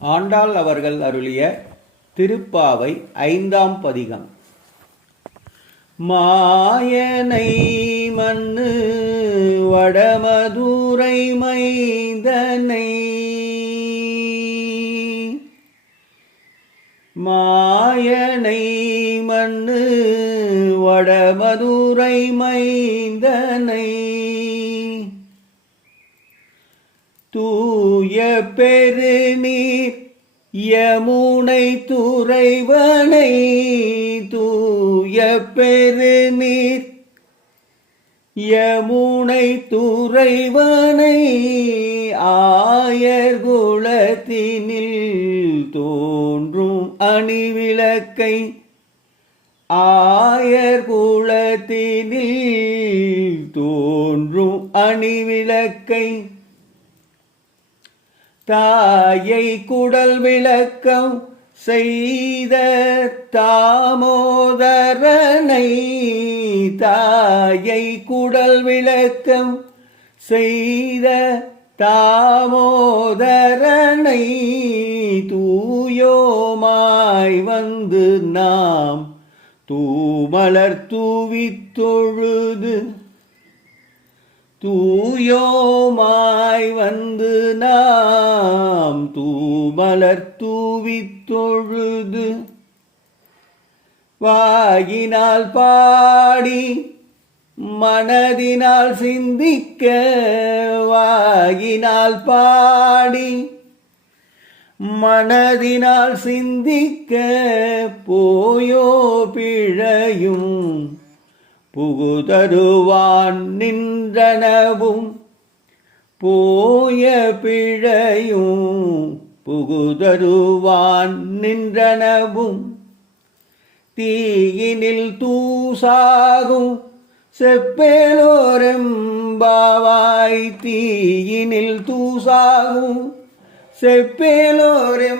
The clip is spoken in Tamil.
ஆண்டாள் அவர்கள் அருளிய திருப்பாவை 5ஆம் பதிகம். மாயனை மண்ணு வடமதுரை மைந்தனை, மாயனை மண்ணு வடமதுரை மைந்தனை, தூய பெருநீர் யமுனை துறைவனை, தூய பெருநீர் யமுனை துறைவனை, ஆயர் குலத்தினில் தோன்றும் அணிவிளக்கை, ஆயர் குலத்தினில் தோன்றும் அணிவிளக்கை, தாயை குடல் விளக்கம் செய்த தாமோதரனை, தாயை குடல் விளக்கம் செய்த தாமோதரனை, தூயோமாய் வந்து நாம் தூமலர் தூவித் தொழுது, தூயோமாய் வந்து நாம் தூமலர் தூவித் தொழுது, வாயினால் பாடி மனதினால் சிந்திக்க, வாயினால் பாடி மனதினால் சிந்திக்க, போயோ பிழையும் புகுதருவான் நின்றனவும், போய பிழையும் புகுதருவான் நின்றனவும், தீயினில் தூசாகும் செப்பேலோரெம்பாவாய், தீயினில் தூசாகும் செப்பேலோரெம்பாவாய்.